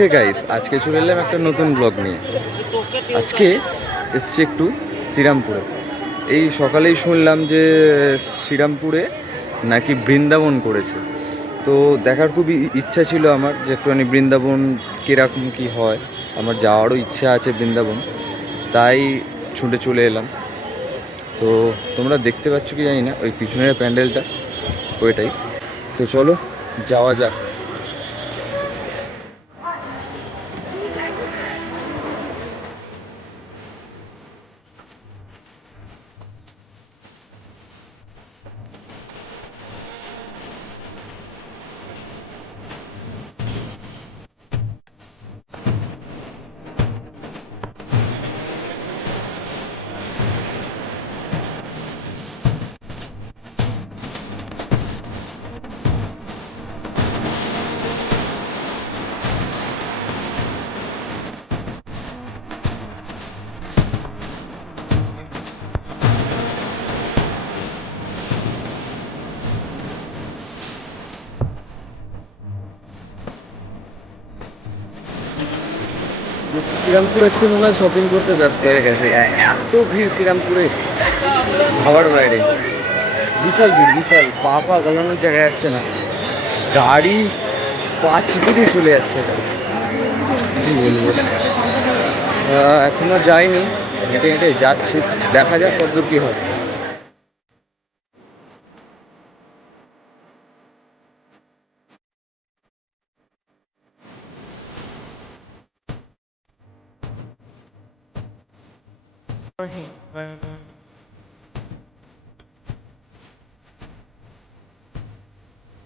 Hey guys, আজকে চলে এলাম একটা নতুন ব্লগ নিয়ে। আজকে এসছি একটু শ্রীরামপুরে। এই সকালেই শুনলাম যে শ্রীরামপুরে নাকি বৃন্দাবন করেছে। তো দেখার খুবই ইচ্ছা ছিল আমার, যে একটুখানি বৃন্দাবন কীরকম কী হয়। আমার যাওয়ারও ইচ্ছা আছে বৃন্দাবন, তাই ছুটে চলে এলাম। তো তোমরা দেখতে পাচ্ছ কি জানি না, ওই পিছনের প্যান্ডেলটা ওইটাই। তো চলো যাওয়া যাক। শ্রীরামপুর আজকে মনে হয় শপিং করতে ব্যস্ত হয়ে গেছে। এত ভিড় শ্রীরামপুরে, খাবার বাইরে বিশাল ভিড়, বিশাল পা পা গলানোর জায়গা যাচ্ছে না। গাড়ি 5 মিনিটে চলে যাচ্ছে। কি বলবো, এখনো যাইনি, হেঁটে হেঁটে যাচ্ছি, দেখা যাক কত কি হয়।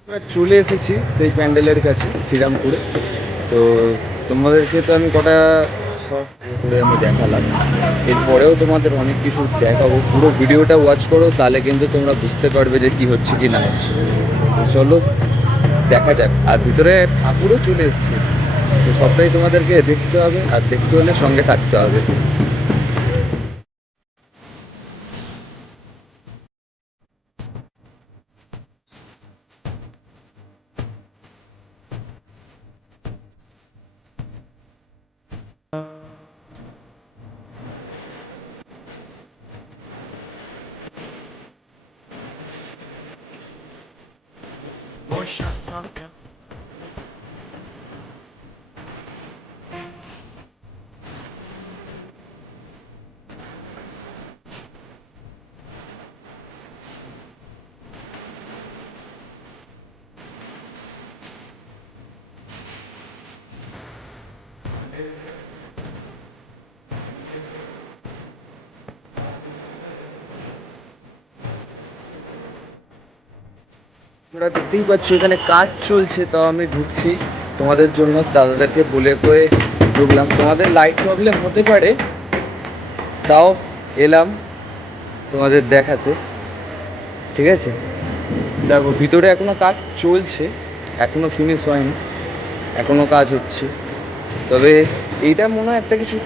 আমরা চলে এসেছি সেই প্যান্ডেলের কাছে শ্রীরামপুরে। তো তোমাদেরকে তো আমি কটা শর্ট করে আমি দেখালাম, এরপরেও তোমাদের অনেক কিছু দেখাবো। পুরো ভিডিওটা ওয়াচ করো, তাহলে কিন্তু তোমরা বুঝতে পারবে যে কি হচ্ছে কি না হচ্ছে। তো চলো দেখা যাক। আর ভিতরে ঠাকুরও চলে এসছে, তো সবটাই তোমাদেরকে দেখতে হবে, আর দেখতে হলে সঙ্গে থাকতে হবে। তোমরা দেখতেই পাচ্ছ এখানে কাজ চলছে, তাও আমি ঢুকছি তোমাদের জন্য। দাদাদেরকে বলে কয়ে ঢুকলাম। তোমাদের লাইট প্রবলেম হতে পারে, তাও এলাম তোমাদের দেখাতে। ঠিক আছে, দেখো ভিতরে এখনো কাজ চলছে, এখনো ফিনিশ হয়নি, এখনো কাজ হচ্ছে। তবে এইটা মনে হয় একটা কিছু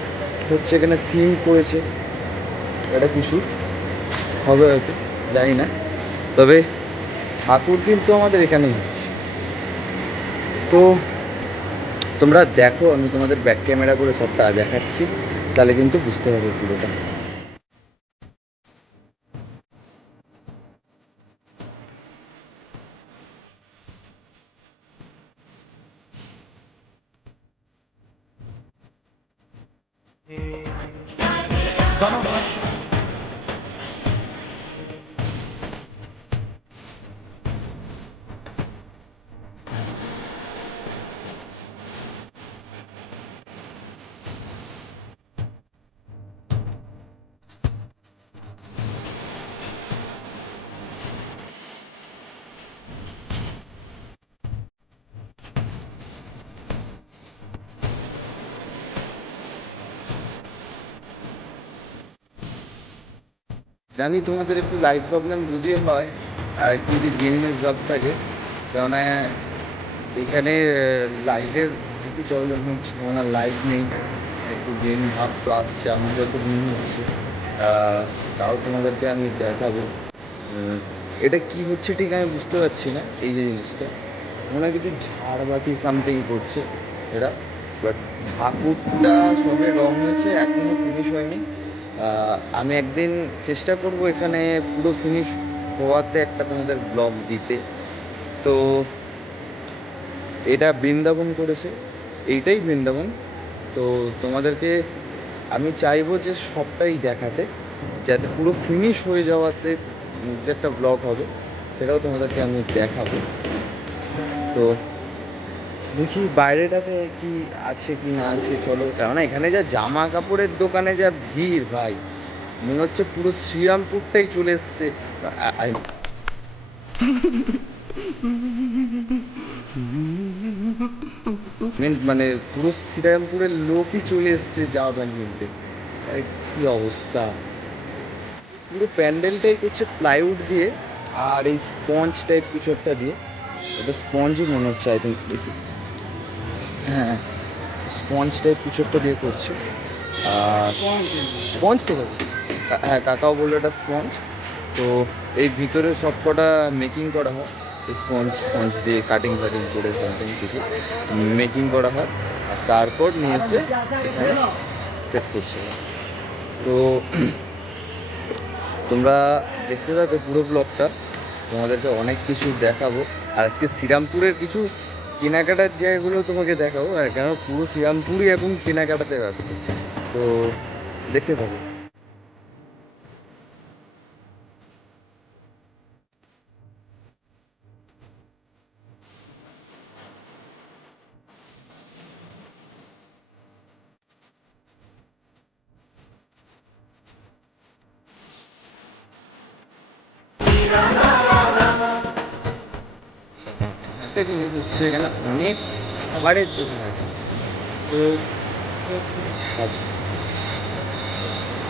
হচ্ছে, এখানে থিম করেছে, এটা কিছু হবে হয়তো, জানি না। তবে ঠাকুর কিন্তু আমাদের এখানেই হচ্ছে। তো তোমরা দেখো, আমি তোমাদের ব্যাক ক্যামেরা করে সবটা দেখাচ্ছি, তাহলে কিন্তু বুঝতে পারবে পুরোটা। জানি তোমাদের একটু লাইট প্রবলেম যদি হয়, আর একটু যদি গেমিংয়ের জব থাকে, কেননা এখানে লাইটের একটু প্রবলেম হচ্ছে, কেননা লাইট নেই, একটু গেম ভাব তো আসছে আমার যত মনে হচ্ছে। তাও তোমাদেরকে আমি দেখাবো। এটা কি হচ্ছে ঠিক আমি বুঝতে পারছি না। এই যে জিনিসটা মনে হয় কিছু ঝাড়বাতি সামথিং করছে এরা। বাট ঠাকুরটা সবে রং হয়েছে, এখনো ফিনিশ হয়নি। আমি একদিন চেষ্টা করব এখানে পুরো ফিনিশ হওয়াতে একটা তোমাদের ব্লগ দিতে। তো এটা বৃন্দাবন করেছে, এইটাই বৃন্দাবন। তো তোমাদেরকে আমি চাইবো যে সবটাই দেখাতে, যাতে পুরো ফিনিশ হয়ে যাওয়াতে যে একটা ব্লগ হবে সেটাও তোমাদেরকে আমি দেখাবো। তো দেখি বাইরেটাতে কি আছে কি না আছে, চলো। কেননা এখানে যা জামা কাপড়ের দোকানে যা ভিড় ভাই, মনে হচ্ছে পুরো শ্রীরামপুরটাই চলে এসছে। মানে পুরো শ্রীরামপুরের লোকই চলে এসছে জামা প্যান্ট কিনতে। কি অবস্থা! পুরো প্যান্ডেলটাই করছে প্লাইউড দিয়ে আর এই স্পঞ্জ টাইপ কিছু একটা দিয়ে। এটা স্পঞ্জই মনে হচ্ছে, আই থিঙ্ক। দেখি, হ্যাঁ, স্পঞ্জ টাইপ কিছু একটা দিয়ে করছে। আর স্পঞ্জ তো, হ্যাঁ কাকাও বললো এটা স্পঞ্জ। তো এই ভিতরে সব কটা মেকিং করা হয়, স্পঞ্জ স্পঞ্জ দিয়ে কাটিং ফাটিং করে সামথিং কিছু মেকিং করা হয়, আর তারপর নিয়ে এসে এখানে সেট করছে। তো তোমরা দেখতে থাকো পুরো ব্লগটা, তোমাদেরকে অনেক কিছু দেখাবো। আর আজকে শ্রীরামপুরের কিছু কেনাকাটার জায়গাগুলো তোমাকে দেখাবো, আর কেন পুরো শ্রীরামপুরই এখন কেনাকাটাতে ব্যস্ত। তো দেখতে থাকো। একটা জিনিস হচ্ছে এখানে অনেক খাবারের দোকান আছে। তো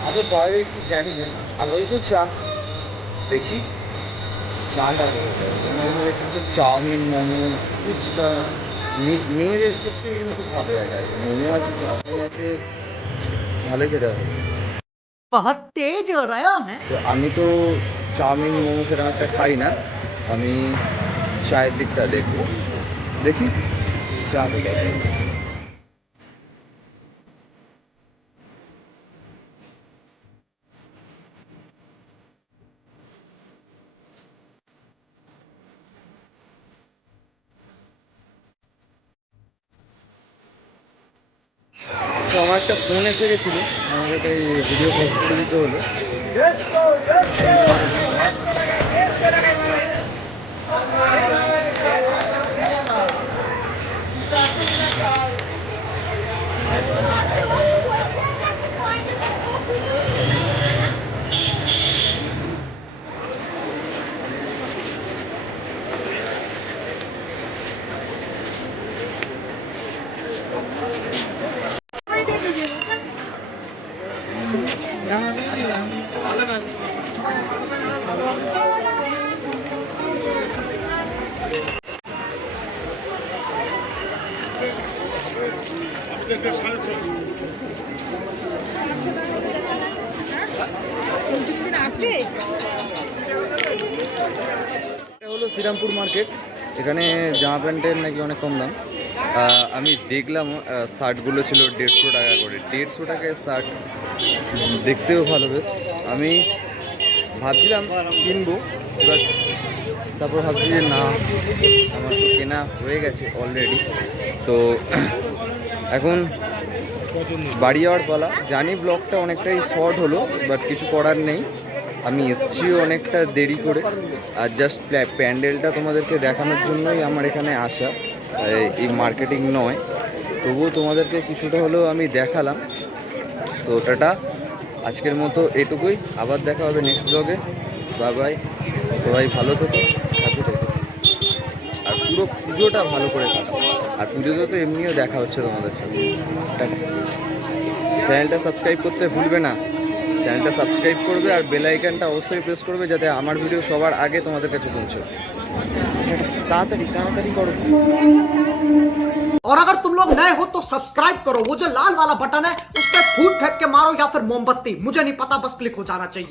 আগে বাইরে একটু জানি না, আমি তো চা দেখি, চাটা চাউমিন, মোমো, ফুচকা, মেয়েদের ক্ষেত্রে কিন্তু ভালো জায়গা আছে, মোমো আছে, চাউমিন আছে, ভালো খেতে হবে। बहुत तेज हो रहा है। তো আমি তো চাউমিন মোমো সেরকম একটা খাই না, আমি চায়ের দিকটা দেখবো। দেখি চা খেতে। তো আমার একটা ফোন এসে গেছিলো, আমাকে একটা ভিডিও পোস্ট করে দিতে হলো। এটা হলো শ্রীরামপুর মার্কেট। এখানে জামা প্যান্টের নাকি অনেক কম দাম। আমি দেখলাম শার্টগুলো ছিল 150 টাকা করে, 150 টাকায় শার্ট, দেখতেও ভালো বেশ। আমি ভাবছিলাম কিনবো, বাট তারপর ভাবছি যে না, আমার তো কেনা হয়ে গেছে অলরেডি। তো এখন বাড়ি যাওয়ার পালা। জানি ব্লগটা অনেকটাই শর্ট হলো, বাট কিছু করার নেই, আমি এসছিও অনেকটা দেরি করে। আর জাস্ট প্যান্ডেলটা তোমাদেরকে দেখানোর জন্যই আমার এখানে আসা, এই মার্কেটিং নয়। তবুও তোমাদেরকে কিছুটা হলেও আমি দেখালাম। তো টাটা, আজকের মতো এটুকুই। আবার দেখা হবে নেক্সট ব্লগে। বাই বাই, সবাই ভালো থেকো, হ্যাপি থেকো, আর পুরো পুজোটা ভালো করে কাটাও। আর পুজোতে তো এমনিও দেখা হচ্ছে তোমাদের সাথে। টাটা। চ্যানেলটা সাবস্ক্রাইব করতে ভুলবে না, চ্যানেলটা সাবস্ক্রাইব করবে আর বেল আইকনটা অবশ্যই প্রেস করবে, যাতে আমার ভিডিও সবার আগে তোমাদের কাছে পৌঁছয়। তাড়াতাড়ি তাড়াতাড়ি করো। और अगर तुम लोग नए हो तो सब्सक्राइब करो, वो जो लाल वाला बटन है उस पर फूट फेंक के मारो या फिर मोमबत्ती, मुझे नहीं पता, बस क्लिक हो जाना चाहिए।